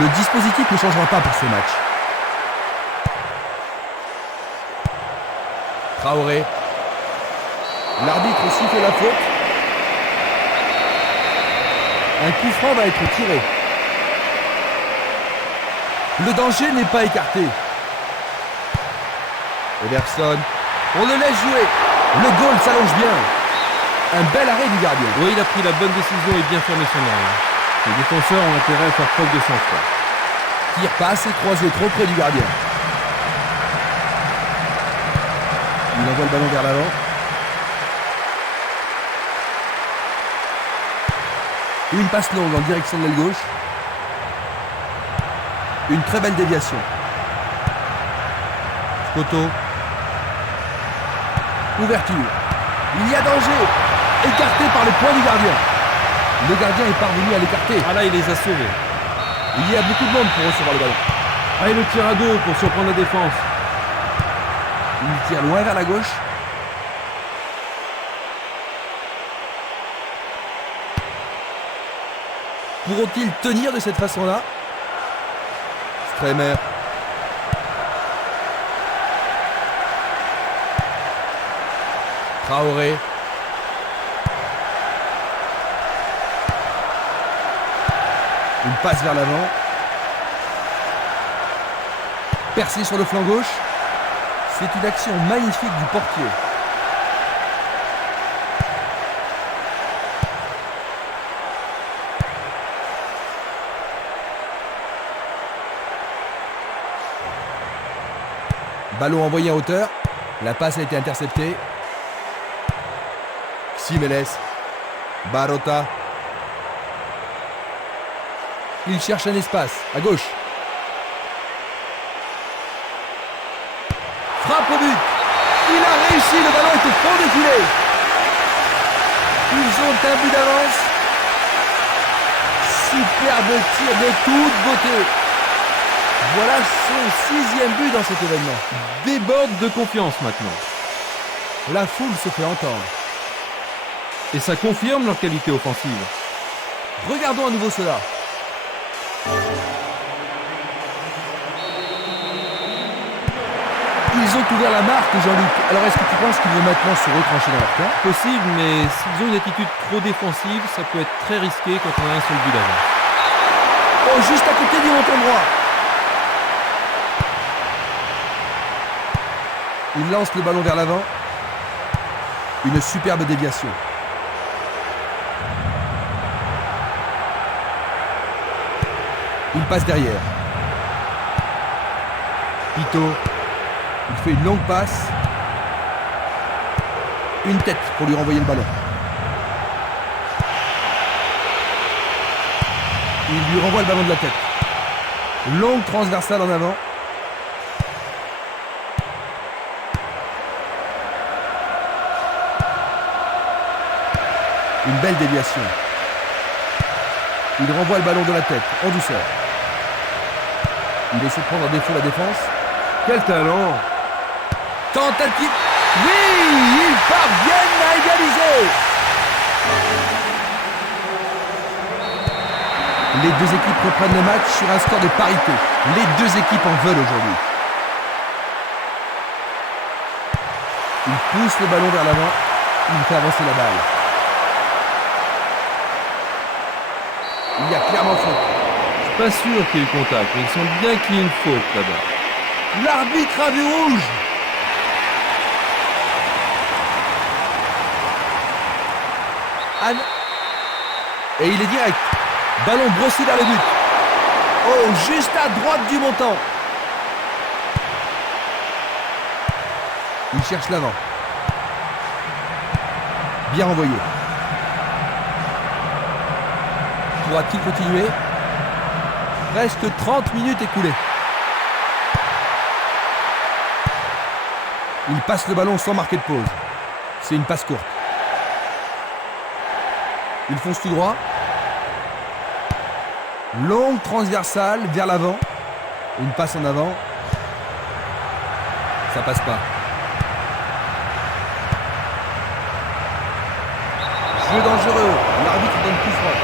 Le dispositif ne changera pas pour ce match. Traoré. L'arbitre siffle la faute. Un coup franc va être tiré. Le danger n'est pas écarté. Ederson. On le laisse jouer. Le goal s'allonge bien. Un bel arrêt du gardien. Oui, il a pris la bonne décision et bien fermé son arme. Les défenseurs ont intérêt à faire preuve de sang-froid. Tir pas assez croisé trop près du gardien. Il envoie le ballon vers l'avant. Une passe longue en direction de l'aile gauche. Une très belle déviation. Scotto. Ouverture. Il y a danger. Écarté par le poing du gardien. Le gardien est parvenu à l'écarter. Ah là, il les a sauvés. Il y a beaucoup de monde pour recevoir le ballon. Ah, il le tire à deux pour surprendre la défense. Il tire loin vers la gauche. Pourront-ils tenir de cette façon-là? Stremer. Traoré. Une passe vers l'avant. Percé sur le flanc gauche. C'est une action magnifique du portier. Ballon envoyé en hauteur. La passe a été interceptée. Ximénez. Barota. Il cherche un espace, à gauche. Frappe au but. Il a réussi, le ballon est au fond du filet. Ils ont un but d'avance. Superbe tir de toute beauté. Voilà son 6e but dans cet événement. Déborde de confiance maintenant. La foule se fait entendre. Et ça confirme leur qualité offensive. Regardons à nouveau cela. Ils ont ouvert la marque, Jean-Luc. Alors est-ce que tu penses qu'ils vont maintenant se retrancher dans leur camp? Possible, mais s'ils ont une attitude trop défensive, ça peut être très risqué quand on a un seul but d'avance. Oh, juste à côté du montant droit. Il lance le ballon vers l'avant. Une superbe déviation. Il passe derrière. Pito. Il fait une longue passe. Une tête pour lui renvoyer le ballon. Il lui renvoie le ballon de la tête. Longue transversale en avant. Une belle déviation. Il renvoie le ballon de la tête, en douceur. Il essaie de prendre en défaut la défense. Quel talent! Tentative. Oui, ils parviennent à égaliser. Les deux équipes reprennent le match sur un score de parité. Les deux équipes en veulent aujourd'hui. Il pousse le ballon vers l'avant. Il fait avancer la balle. Il y a clairement faute. Je suis pas sûr qu'il y ait eu contact, mais il semble bien qu'il y ait une faute là-bas. L'arbitre a vu rouge. Anne. Et il est direct. Ballon brossé vers le but. Oh, juste à droite du montant. Il cherche l'avant. Bien renvoyé. Pourra-t-il continuer? Presque 30 minutes écoulées. Il passe le ballon sans marquer de pause. C'est une passe courte. Il fonce tout droit. Longue transversale vers l'avant. Une passe en avant. Ça passe pas. Jeu dangereux. L'arbitre donne coup franc.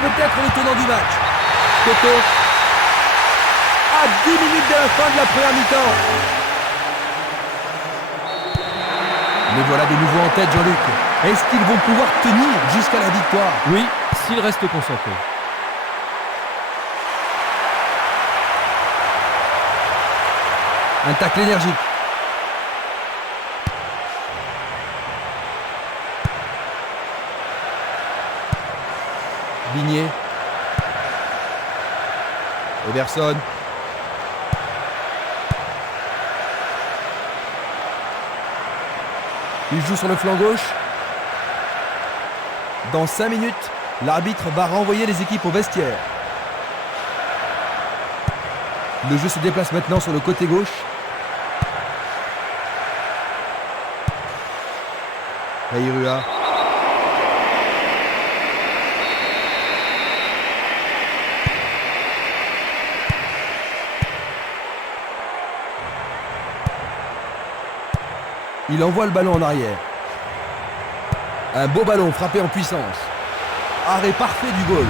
peut-être le tournant du match. Toto. À 10 minutes de la fin de la première mi-temps. Mais voilà de nouveau en tête, Jean-Luc. Est-ce qu'ils vont pouvoir tenir jusqu'à la victoire? Oui, s'ils restent concentrés. Un tacle énergique. Vigné. Everson. Il joue sur le flanc gauche. Dans 5 minutes, l'arbitre va renvoyer les équipes au vestiaire. Le jeu se déplace maintenant sur le côté gauche. Aïrua. Il envoie le ballon en arrière. Un beau ballon frappé en puissance. Arrêt parfait du goal.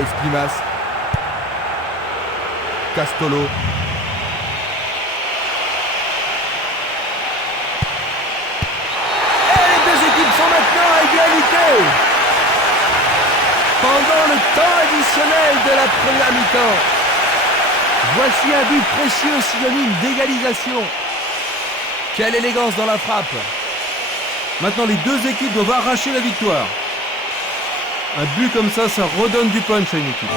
Esprimas. Castolo. Et les deux équipes sont maintenant à égalité. Pendant le temps additionnel de la première mi-temps. Voici un but précieux synonyme d'égalisation. Quelle élégance dans la frappe. Maintenant, les deux équipes doivent arracher la victoire. Un but comme ça redonne du punch à une équipe.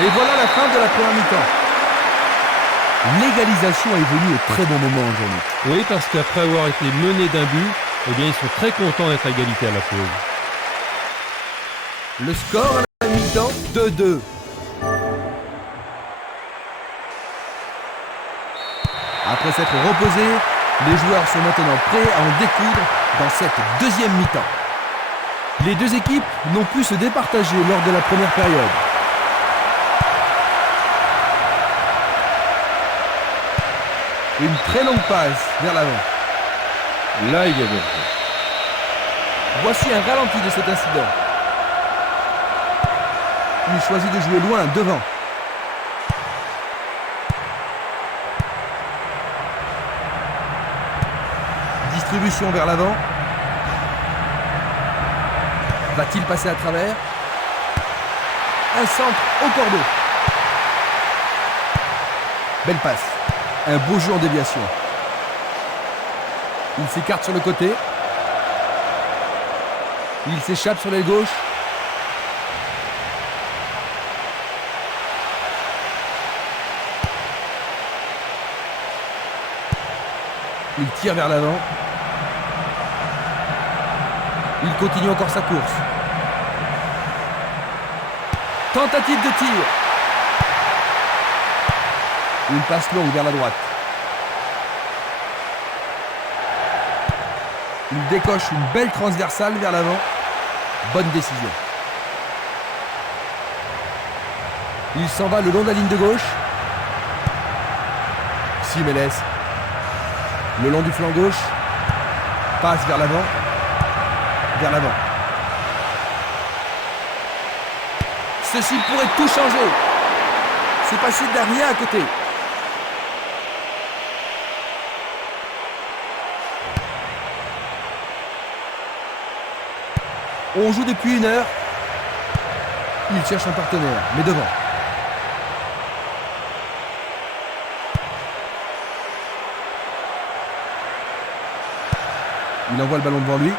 Et voilà la fin de la première mi-temps. L'égalisation est venue au très bon moment en journée. Oui, parce qu'après avoir été menés d'un but, eh bien, ils sont très contents d'être à égalité à la pause. Le score à la mi-temps, 2-2. Après s'être reposés, les joueurs sont maintenant prêts à en découdre dans cette deuxième mi-temps. Les deux équipes n'ont pu se départager lors de la première période. Une très longue passe vers l'avant. Là, il y avait. Voici un ralenti de cet incident. Il choisit de jouer loin, devant. Distribution vers l'avant. Va-t-il passer à travers? Un centre au cordeau. Belle passe. Un beau jeu en déviation. Il s'écarte sur le côté. Il s'échappe sur l'aile gauche. Il tire vers l'avant. Il continue encore sa course. Tentative de tir. Une passe longue vers la droite. Il décoche une belle transversale vers l'avant. Bonne décision. Il s'en va le long de la ligne de gauche. Simeles. Le long du flanc gauche. Passe vers l'avant. Vers l'avant. Ceci pourrait tout changer. C'est passé de rien à côté. On joue depuis 1 heure. Il cherche un partenaire, mais devant. Il envoie le ballon devant lui.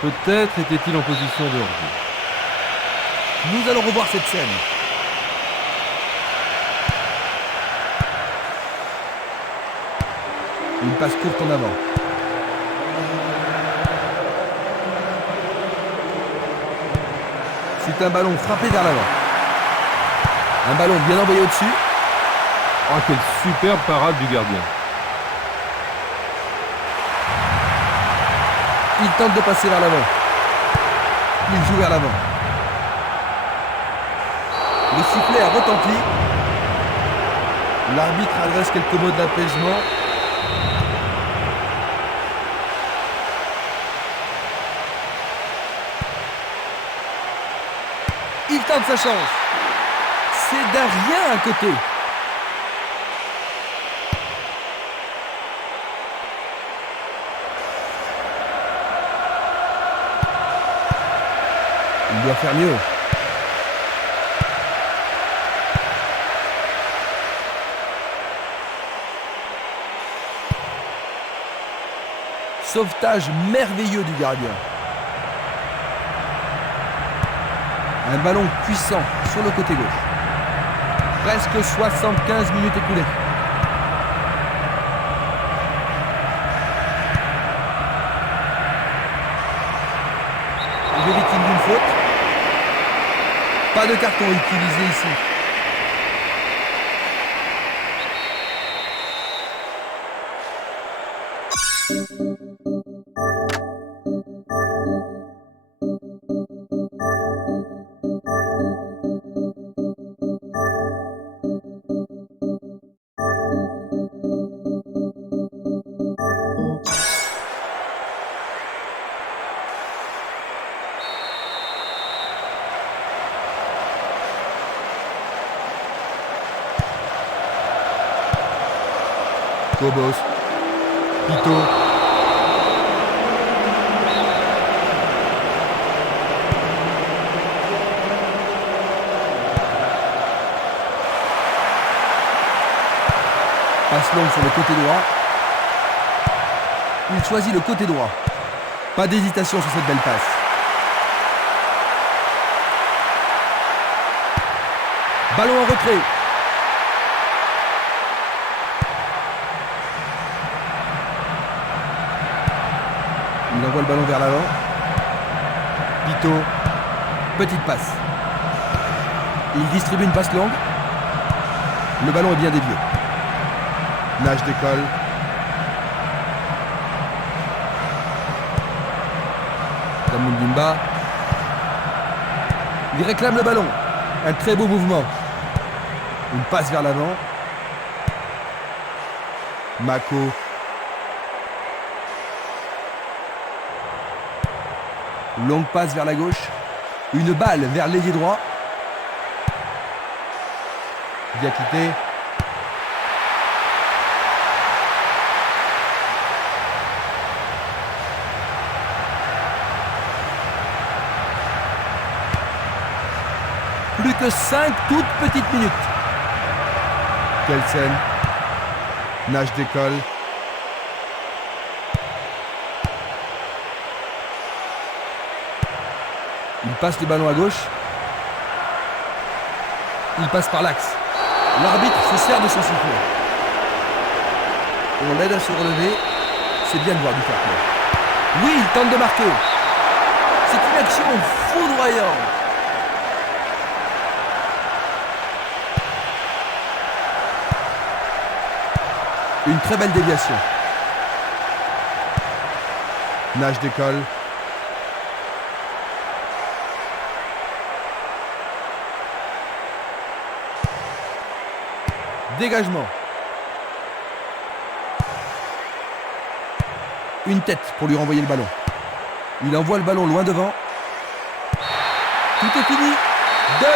Peut-être était-il en position de hors-jeu. Nous allons revoir cette scène. Une passe courte en avant. C'est un ballon frappé vers l'avant. Un ballon bien envoyé au-dessus. Oh, quelle superbe parade du gardien. Il tente de passer vers l'avant. Il joue vers l'avant. Le sifflet a retenti. L'arbitre adresse quelques mots d'apaisement. Il tente sa chance. C'est derrière à côté. Il doit faire mieux. Sauvetage merveilleux du gardien. Un ballon puissant sur le côté gauche. Presque 75 minutes écoulées. Il est victime d'une faute. Pas de carton utilisé ici. Cobos, Pito, passe longue sur le côté droit. Il choisit le côté droit. Pas d'hésitation sur cette belle passe. Ballon en retrait. Il envoie le ballon vers l'avant. Pito. Petite passe. Il distribue une passe longue. Le ballon est bien dévié. Nage décolle. Kamundimba. Il réclame le ballon. Un très beau mouvement. Une passe vers l'avant. Mako. Longue passe vers la gauche. Une balle vers l'ailier droit. Diakité. Plus que 5 toutes petites minutes. Quelle scène. Nage décolle. Il passe le ballon à gauche. Il passe par l'axe. L'arbitre se sert de son sifflet. On l'aide à se relever. C'est bien de voir du fair play. Oui, il tente de marquer. C'est une action foudroyante. Une très belle déviation. Nage décolle. Dégagement. Une tête pour lui renvoyer le ballon. Il envoie le ballon loin devant. Tout est fini. 2-2.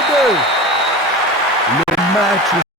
Le match